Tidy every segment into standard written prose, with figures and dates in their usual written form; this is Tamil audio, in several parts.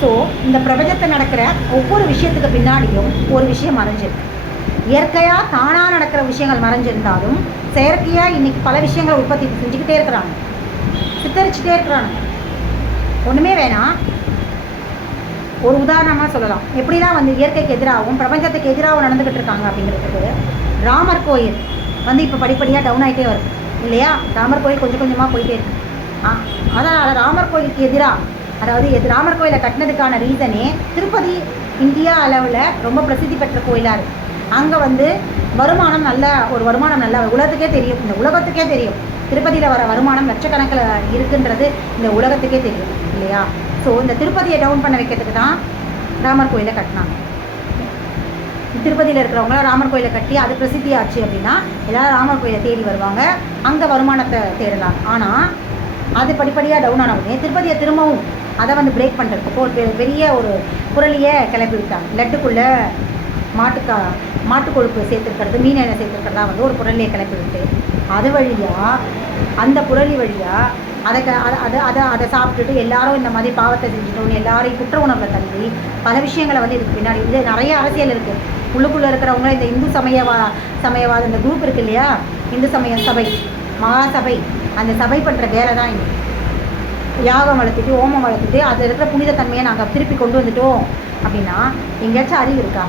ஸோ இந்த பிரபஞ்சத்தில் நடக்கிற ஒவ்வொரு விஷயத்துக்கு பின்னாடியும் ஒரு விஷயம் மறைஞ்சிருக்கு. இயற்கையாக தானாக நடக்கிற விஷயங்கள் மறைஞ்சிருந்தாலும் செயற்கையாக இன்றைக்கி பல விஷயங்களை உற்பத்தி செஞ்சுக்கிட்டே இருக்கிறாங்க, சித்தரிச்சுட்டே இருக்கிறாங்க. ஒன்றுமே வேணாம், ஒரு உதாரணமாக சொல்லலாம். எப்படிலாம் வந்து இயற்கைக்கு எதிராகவும் பிரபஞ்சத்துக்கு எதிராகவும் நடந்துக்கிட்டு இருக்காங்க அப்படிங்கிறதுக்கு ராமர் கோயில் வந்து இப்போ படிப்படியாக டவுன் ஆகிட்டே வருது இல்லையா? ராமர் கோயில் கொஞ்சம் கொஞ்சமாக போயிட்டே இருக்கு. அதனால் ராமர் கோயிலுக்கு எதிராக, அதாவது ராமர் கோயிலை கட்டினதுக்கான ரீசனே திருப்பதி இந்தியா அளவில் ரொம்ப பிரசித்தி பெற்ற கோயிலாக இருக்குது. அங்கே வந்து வருமானம் நல்ல உலகத்துக்கே தெரியும், இந்த உலகத்துக்கே தெரியும். திருப்பதியில் வர வருமானம் லட்சக்கணக்கில் இருக்குன்றது இந்த உலகத்துக்கே தெரியும் இல்லையா? ஸோ இந்த திருப்பதியை டவுன் பண்ண வைக்கிறதுக்கு தான் ராமர் கோயிலை கட்டினாங்க. திருப்பதியில் இருக்கிறவங்க ராமர் கோயிலை கட்டி அது பிரசித்தி ஆச்சு அப்படின்னா எல்லோரும் ராமர் கோயிலை தேடி வருவாங்க, அங்கே வருமானத்தை தேடலாம். ஆனால் அது படிப்படியாக டவுன் ஆனவுடனே திருப்பதியை திரும்பவும் அதை வந்து பிரேக் பண்ணுறதுக்கு ஒரு பெரிய ஒரு புரளியை கிளப்பி விட்டாங்க. லட்டுக்குள்ளே மாட்டு கொழுப்பு சேர்த்துருக்கிறது, மீன் எண்ணெய் சேர்த்துருக்கிறதா வந்து ஒரு புரளியை கிளப்பி விட்டு அது வழியாக, அந்த புரளி வழியாக அதை சாப்பிட்டுட்டு எல்லாரும் இந்த மாதிரி பாவத்தை செஞ்சுட்டோன்னு எல்லாரையும் குற்ற உணர்வில் தள்ளி பல விஷயங்களை வந்து இதுக்கு பின்னாடி இது நிறைய அரசியல் இருக்குது. உள்ளுக்குள்ளே இருக்கிறவங்க இந்த இந்து சமயவாத இந்த குரூப் இருக்குது இல்லையா, இந்து சமய சபை, மகாசபை, அந்த சபை பண்ணுற வேலை தான் இது. யாகம் வளர்த்துட்டு ஓமம் வளர்த்துட்டு அதில் இருக்கிற புனிதத்தன்மையை நாங்கள் திருப்பி கொண்டு வந்துட்டோம் அப்படின்னா எங்கேயாச்சும் அறிவு இருக்கா?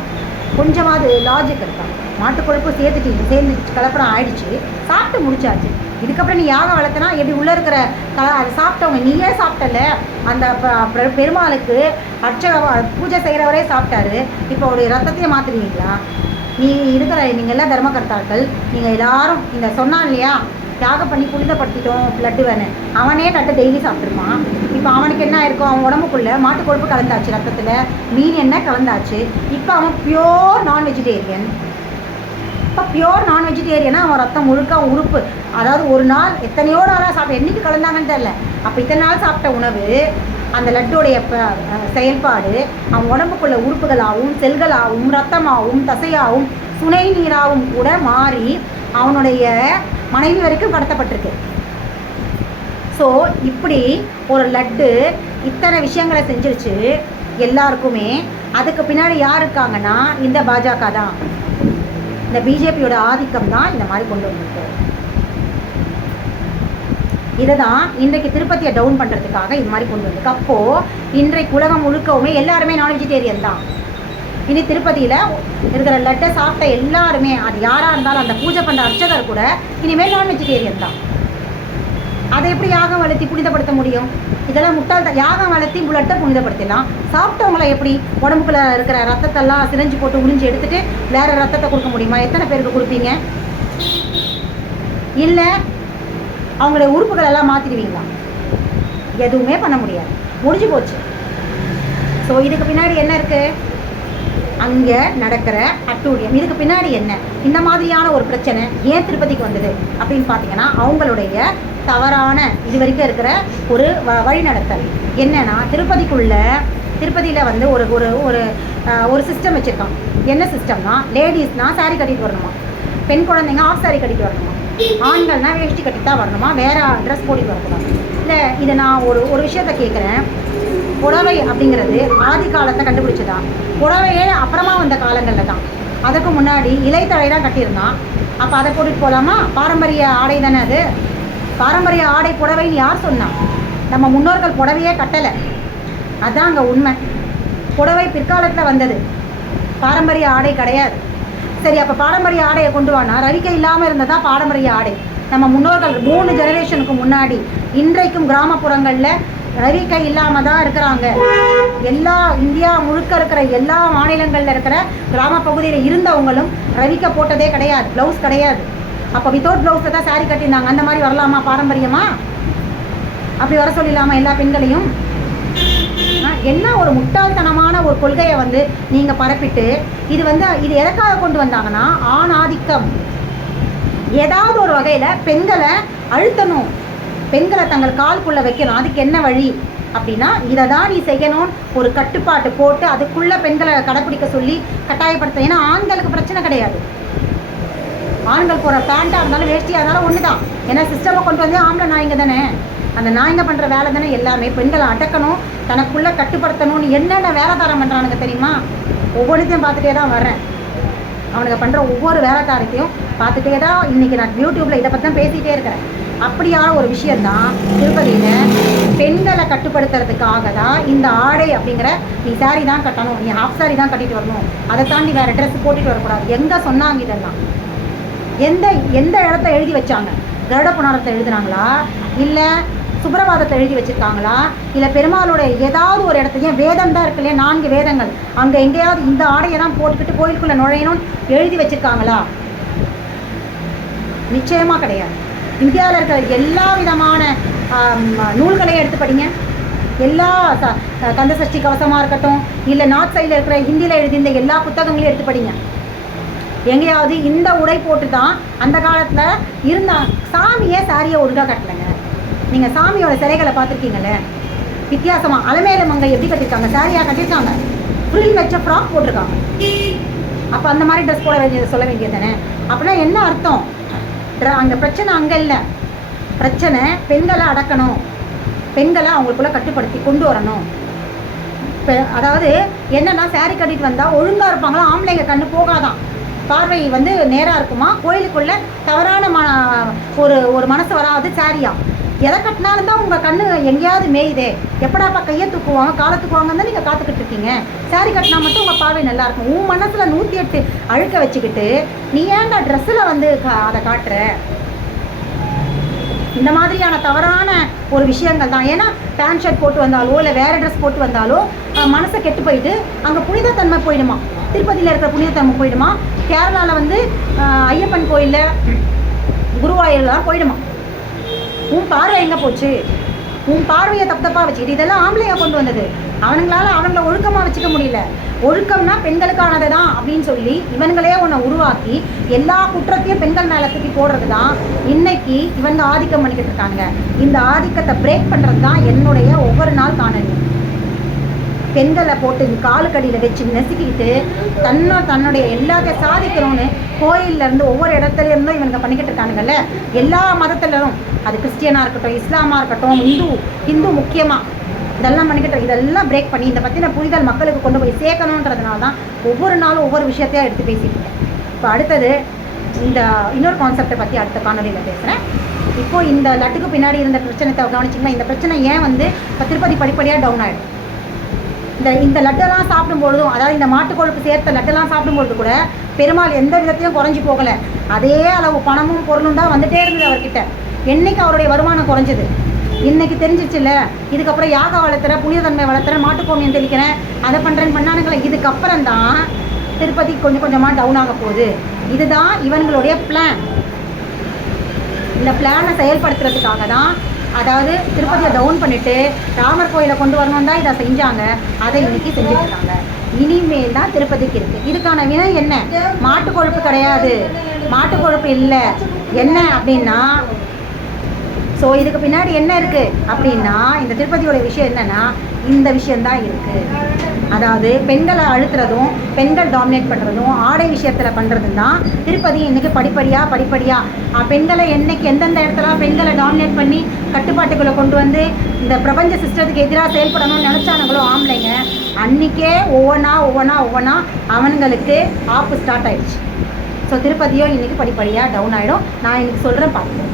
கொஞ்சமாவது லாஜிக் இருக்கா? மாட்டுக்கொழுப்பு சேர்ந்து கலப்படம் ஆயிடுச்சு, சாப்பிட்டு முடிச்சாச்சு. இதுக்கப்புறம் நீ யாகம் வளர்த்தனா எப்படி உள்ளே இருக்கிற அதை சாப்பிட்டவங்க, நீயே சாப்பிட்டல, அந்த பெருமாளுக்கு பூஜை செய்கிறவரே சாப்பிட்டாரு, இப்போ அவருடைய ரத்தத்தையே மாற்றுவீங்களா? நீங்கள் எல்லாம் தர்மகர்த்தாக்கள், நீங்கள் எல்லாரும் இந்த சொன்னான் இல்லையா, தியாகம் பண்ணி புனிதப்படுத்திட்டோம் லட்டு வேணும், அவனே லட்டு டெய்லி சாப்பிட்ருப்பான். இப்போ அவனுக்கு என்ன ஆயிருக்கும்? அவன் உடம்புக்குள்ளே மாட்டு கொழுப்பு கலந்தாச்சு, ரத்தத்தில் மீன் எண்ணெய் கலந்தாச்சு. இப்போ அவன் பியோர் நான் வெஜிடேரியன். இப்போ பியோர் நான் வெஜிடேரியனா அவன் ரத்தம் முழுக்க உறுப்பு, அதாவது ஒரு நாள் எத்தனையோ நாளாக சாப்பிட்ட, என்றைக்கு கலந்தாங்கன்னு தெரியல. அப்போ இத்தனை நாள் சாப்பிட்ட உணவு அந்த லட்டுடைய செயல்பாடு அவன் உடம்புக்குள்ள உறுப்புகளாகவும் செல்களாகவும் ரத்தமாகவும் தசையாகவும் சுனை நீராகவும் கூட மாறி அவனுடைய மனைவி வரைக்கும் கடத்தப்பட்டிருக்கு. ஸோ இப்படி ஒரு லட்டு இத்தனை விஷயங்களை செஞ்சிருச்சு எல்லாருக்குமே. அதுக்கு பின்னாடி யார் இருக்காங்கன்னா இந்த பாஜக தான், இந்த பிஜேபியோட ஆதிக்கம் தான் இந்த மாதிரி கொண்டு வந்திருக்கு. இதை தான் இன்றைக்கு திருப்பதியை டவுன் பண்ணுறதுக்காக இது மாதிரி கொண்டு வந்திருக்கு. அப்போது இன்றைக்கு உலகம் முழுக்கவுமே எல்லாருமே நான் வெஜிடேரியன் தான். இனி திருப்பதியில் இருக்கிற லட்டை சாப்பிட்ட எல்லாருமே, அது யாராக இருந்தாலும் அந்த பூஜை பண்ணுற அர்ச்சகர் கூட இனிமேல் நான் வெஜிடேரியன் தான். அதை எப்படி யாகம் வளர்த்தி புனிதப்படுத்த முடியும்? இதெல்லாம் முட்டாள். யாகம் வளர்த்தி லட்டை புனிதப்படுத்திடலாம், சாப்பிட்டவங்களை எப்படி உடம்புக்குள்ளே இருக்கிற ரத்தத்தெல்லாம் சிரஞ்சு போட்டு உறிஞ்சி எடுத்துகிட்டு வேறு ரத்தத்தை கொடுக்க முடியுமா? எத்தனை பேருக்கு கொடுப்பீங்க? இல்லை அவங்களுடைய உறுப்புகள் எல்லாம் மாற்றிடுவீங்களா? எதுவுமே பண்ண முடியாது, முடிஞ்சு போச்சு. ஸோ இதுக்கு பின்னாடி என்ன இருக்குது? அங்கே நடக்கிற அட்டூழியம். இதுக்கு பின்னாடி என்ன? இந்த மாதிரியான ஒரு பிரச்சனை ஏன் திருப்பதிக்கு வந்தது அப்படின்னு பார்த்தீங்கன்னா அவங்களுடைய தவறான இது வரைக்கும் இருக்கிற ஒரு வழிநடத்தல். என்னன்னா திருப்பதியில் வந்து ஒரு ஒரு ஒரு ஒரு சிஸ்டம் வச்சுருக்கான். என்ன சிஸ்டம்னா, லேடிஸ்னால் சாரீ கட்டிட்டு வரணுமா, பெண் குழந்தைங்க ஆஃப் சாரீ கட்டிட்டு வரணுமா, ஆண்கள்னா வேஷ்டி கட்டிட்டு தான் வரணுமா, வேறு ட்ரெஸ் போட்டிட்டு வரக்கூடாது. இல்லை இதை நான் ஒரு விஷயத்த கேட்குறேன். புடவை அப்படிங்கிறது ஆதி காலத்தை கண்டுபிடிச்சதா? புடவையே அப்புறமா வந்த காலங்களில் தான். அதுக்கு முன்னாடி இலைத்தழை தான் கட்டியிருந்தான். அப்போ அதை போட்டுட்டு போகலாமா? பாரம்பரிய ஆடை தானே அது. பாரம்பரிய ஆடை புடவைன்னு யார் சொன்னா? நம்ம முன்னோர்கள் புடவையே கட்டலை, அதுதான் அங்கே உண்மை. புடவை பிற்காலத்தில் வந்தது, பாரம்பரிய ஆடை கிடையாது. சரி, அப்போ பாரம்பரிய ஆடையை கொண்டு வானா ரவிக்கை இல்லாமல் இருந்ததா பாரம்பரிய ஆடை. நம்ம முன்னோர்கள் 3 ஜெனரேஷனுக்கு முன்னாடி இன்றைக்கும் கிராமப்புறங்களில் ரவிக்கை இல்லாமல் தான் இருக்கிறாங்க. எல்லா இந்தியா முழுக்க இருக்கிற எல்லா மாநிலங்களில் இருக்கிற கிராம பகுதியில் இருந்தவங்களும் ரவிக்கை போட்டதே கிடையாது, ப்ளவுஸ் கிடையாது. அப்போ வித்தவுட் ப்ளவுஸை தான் சாரீ கட்டியிருந்தாங்க. அந்த மாதிரி வரலாமா பாரம்பரியமா? அப்படி வர சொல்லிடலாமா எல்லா பெண்களையும்? என்ன ஒரு முட்டாள்தனமான ஒரு கொள்கையை வந்து நீங்கள் பரப்பிட்டு இது எதற்காக கொண்டு வந்தாங்கன்னா ஆண் ஆதிக்கம். ஏதாவது ஒரு வகையில் பெண்களை அழுத்தணும், பெண்களை தங்கள் கால்குள்ளே வைக்கணும். அதுக்கு என்ன வழி அப்படின்னா இதை தான் நீ செய்யணும், ஒரு கட்டுப்பாட்டு போட்டு அதுக்குள்ளே பெண்களை கடைப்பிடிக்க சொல்லி கட்டாயப்படுத்த. ஏன்னா ஆண்களுக்கு பிரச்சனை கிடையாது, ஆண்கள் போகிற பேண்ட்டாக இருந்தாலும் வேஷ்டியாக இருந்தாலும் ஒன்று தான். ஏன்னா சிஸ்டமை கொண்டு வந்து ஆம்பளை நாய்ங்க தானே. அந்த நாய்ங்க பண்ணுற வேலை தானே எல்லாமே. பெண்களை அடக்கணும், தனக்குள்ளே கட்டுப்படுத்தணும்னு என்னென்ன வேலைக்காரம் பண்ணுறானுங்க தெரியுமா? ஒவ்வொன்றுத்தையும் பார்த்துட்டே தான் வரேன். அவனுக்கு பண்ணுற ஒவ்வொரு வேலைக்காரத்தையும் பார்த்துட்டே தான் இன்றைக்கி நான் யூடியூப்பில் இதை பற்றி தான் பேசிகிட்டே இருக்கிறேன். அப்படியான ஒரு விஷயந்தான் திருப்பதியில் பெண்களை கட்டுப்படுத்துறதுக்காக தான் இந்த ஆடை அப்படிங்கிற, நீ சாரி தான் கட்டணும், நீ ஹாஃப் சாரி தான் கட்டிட்டு வரணும், அதை தாண்டி வேறு ட்ரெஸ் போட்டுட்டு வரக்கூடாது. எங்கே சொன்னாங்க இதெல்லாம்? எந்த எந்த இடத்த எழுதி வச்சாங்க? கருட புராணத்தை எழுதுனாங்களா, இல்லை சுப்ரபாதத்தை எழுதி வச்சுருக்காங்களா, இல்லை பெருமாளோட ஏதாவது ஒரு இடத்துல? ஏன் வேதம் தான் இருக்கு இல்லையா, 4 வேதங்கள், அங்கே எங்கேயாவது இந்த ஆடையை தான் போட்டுக்கிட்டு கோயிலுக்குள்ளே நுழையணும்னு எழுதி வச்சுருக்காங்களா? நிச்சயமாக கிடையாது. இந்தியாவில் இருக்கிற எல்லா விதமான நூல்களையும் எடுத்து படிங்க. எல்லா கந்தசஷ்டி கவசமாக இருக்கட்டும், இல்லை நார்த் சைடில் இருக்கிற ஹிந்தியில் எழுதியிருந்த எல்லா புத்தகங்களையும் எடுத்து படிங்க. எங்கேயாவது இந்த உடை போட்டு தான் அந்த காலத்தில் இருந்தாங்க. சாமியே சாரியை ஒழுங்காக கட்டலைங்க. நீங்கள் சாமியோட சிலைகளை பார்த்துருக்கீங்களே, வித்தியாசமாக அலமேல மங்கை எப்படி கட்டியிருக்காங்க? சாரியாக கட்டியிருக்காங்க, ஃப்ரில் வச்ச ஃப்ராக் போட்டிருக்காங்க. அப்போ அந்த மாதிரி ட்ரெஸ் போட வேண்டியது சொல்ல வேண்டியது தானே? அப்படின்னா என்ன அர்த்தம்? அந்த பிரச்சனை அங்கே இல்லை. பிரச்சனை பெண்களை அடக்கணும், பெண்களை அவங்களுக்குள்ளே கட்டுப்படுத்தி கொண்டு வரணும். அதாவது என்னென்னா, சாரி கட்டிட்டு வந்தால் ஒழுங்காக இருப்பாங்களா, ஆம்பளைங்க கண்ணு போகாதான், பார்வை வந்து நேராக இருக்குமா, கோயிலுக்குள்ளே தவறான ஒரு மனசு வராது. சாரியா எதை கட்டினாலும் தான் உங்கள் கண்ணு எங்கேயாவது மேயுதே, எப்படாப்பா கையை தூக்குவாங்க காலை தூக்குவாங்கன்னு தான் நீங்கள் காத்துக்கிட்டு இருக்கீங்க. சாரி கட்டினா மட்டும் உங்கள் பார்வை நல்லாயிருக்கும். உன் மனசில் 108 அழுக்க வச்சுக்கிட்டு நீ ஏன்டா ட்ரெஸ்ஸில் வந்து அதை காட்டுற? இந்த மாதிரியான தவறான ஒரு விஷயங்கள் தான். ஏன்னா பேண்ட் ஷர்ட் போட்டு வந்தாலோ இல்லை வேறு ட்ரெஸ் போட்டு வந்தாலோ மனசை கெட்டு போயிட்டு அங்கே புனிதத்தன்மை போயிடுமா. திருப்பதியில் இருக்கிற புனிதத்தன்மை போயிடுமா, கேரளாவில் வந்து ஐயப்பன் கோயிலில் குருவாயூர்லாம் போயிடுமா. உன் பார்வை எங்கே போச்சு? உன் பார்வையை தப்பாக வச்சுக்கிட்டு இதெல்லாம் ஆம்பளைங்க கொண்டு வந்தது. அவங்கள ஒழுக்கமாக வச்சுக்க முடியல. ஒழுக்கம்னா பெண்களுக்கானது தான் அப்படின்னு சொல்லி இவங்களே ஒன்றை உருவாக்கி எல்லா குற்றத்தையும் பெண்கள் மேலே தூக்கி போடுறது தான் இன்னைக்கு இவங்க ஆதிக்கம் பண்ணிக்கிட்டு இருக்காங்க. இந்த ஆதிக்கத்தை பிரேக் பண்ணுறது தான் என்னுடைய ஒவ்வொரு நாள் காணொலி. பெண்களை போட்டு காலுக்கடியில் வச்சு நெசுக்கிட்டு தன்னுடைய எல்லாத்தையும் சாதிக்கணும்னு கோயிலேருந்து ஒவ்வொரு இடத்துலேருந்தும் இவங்க பண்ணிக்கிட்டு இருக்கானுங்கல்ல. எல்லா மதத்திலும், அது கிறிஸ்டியனாக இருக்கட்டும், இஸ்லாமாக இருக்கட்டும், ஹிந்து முக்கியமாக இதெல்லாம் பண்ணிக்கிட்டு இதெல்லாம் பிரேக் பண்ணி இந்த பற்றின புரிதல் மக்களுக்கு கொண்டு போய் சேர்க்கணுன்றதுனால தான் ஒவ்வொரு நாளும் ஒவ்வொரு விஷயத்தையும் எடுத்து பேசிக்கிட்டேன். இப்போ அடுத்தது இந்த இன்னொரு கான்செப்டை பற்றி அடுத்த காணொலியில் பேசுகிறேன். இப்போது இந்த லட்டுக்கு பின்னாடி இருந்த பிரச்சனை கவனிச்சிங்கன்னா, இந்த பிரச்சனை ஏன் வந்து இப்போ திருப்பதி படிப்படியாக டவுன் ஆகிடும். இந்த லட்டெல்லாம் சாப்பிடும்பொழுதும், அதாவது இந்த மாட்டுக்கொழுப்பு சேர்த்த லட்டெல்லாம் சாப்பிடும்பொழுது கூட பெருமாள் எந்த விதத்தையும் குறைஞ்சி போகலை. அதே அளவு பணமும் பொருளும் தான் வந்துகிட்டே இருந்தது அவர்கிட்ட. என்றைக்கு அவருடைய வருமானம் குறைஞ்சது? இன்றைக்கி தெரிஞ்சிச்சுல்ல. இதுக்கப்புறம் யாக வளர்த்துறேன், புனிதத்தன்மை வளர்த்துறேன், மாட்டுக்கோமியம் தெளிக்கிறேன், அதை பண்ணுறேன்னு பண்ணானுங்களே. இதுக்கப்புறம் தான் திருப்பதி கொஞ்சம் கொஞ்சமாக டவுன் ஆக போகுது. இதுதான் இவங்களுடைய பிளான். இந்த பிளானை செயல்படுத்துறதுக்காக தான், அதாவது திருப்பதியை டவுன் பண்ணிவிட்டு ராமர் கோயிலை கொண்டு வரணும் தான் இதை செஞ்சாங்க. அதை இன்னைக்கு செஞ்சுருக்காங்க. இனிமேல் தான் திருப்பதிக்கு இருக்குது. இதுக்கான வினை என்ன? மாட்டுக்கொழுப்பு கிடையாது, மாட்டுக்கொழுப்பு இல்லை. என்ன அப்படின்னா, ஸோ இதுக்கு பின்னாடி என்ன இருக்குது அப்படின்னா, இந்த திருப்பதியோட விஷயம் என்னென்னா இந்த விஷயந்தான் இருக்குது. அதாவது பெண்களை அழுத்துறதும் பெண்கள் டாமினேட் பண்ணுறதும் ஆடை விஷயத்தில் பண்ணுறதும் தான் திருப்பதி இன்றைக்கி படிப்படியாக பெண்களை என்றைக்கு எந்தெந்த இடத்துல பெண்களை டாமினேட் பண்ணி கட்டுப்பாட்டுக்குள்ளே கொண்டு வந்து இந்த பிரபஞ்ச சிஸ்டத்துக்கு எதிராக செயல்படணும்னு நினச்சானுங்களோ ஆம்பளைங்க, அன்றைக்கே ஒவ்வொன்றா அவனுங்களுக்கு ஆப்பு ஸ்டார்ட் ஆகிடுச்சு. ஸோ திருப்பதியும் இன்றைக்கி படிப்படியாக டவுன் ஆகிடும். நான் இன்றைக்கி சொல்கிறேன் பார்ப்போம்.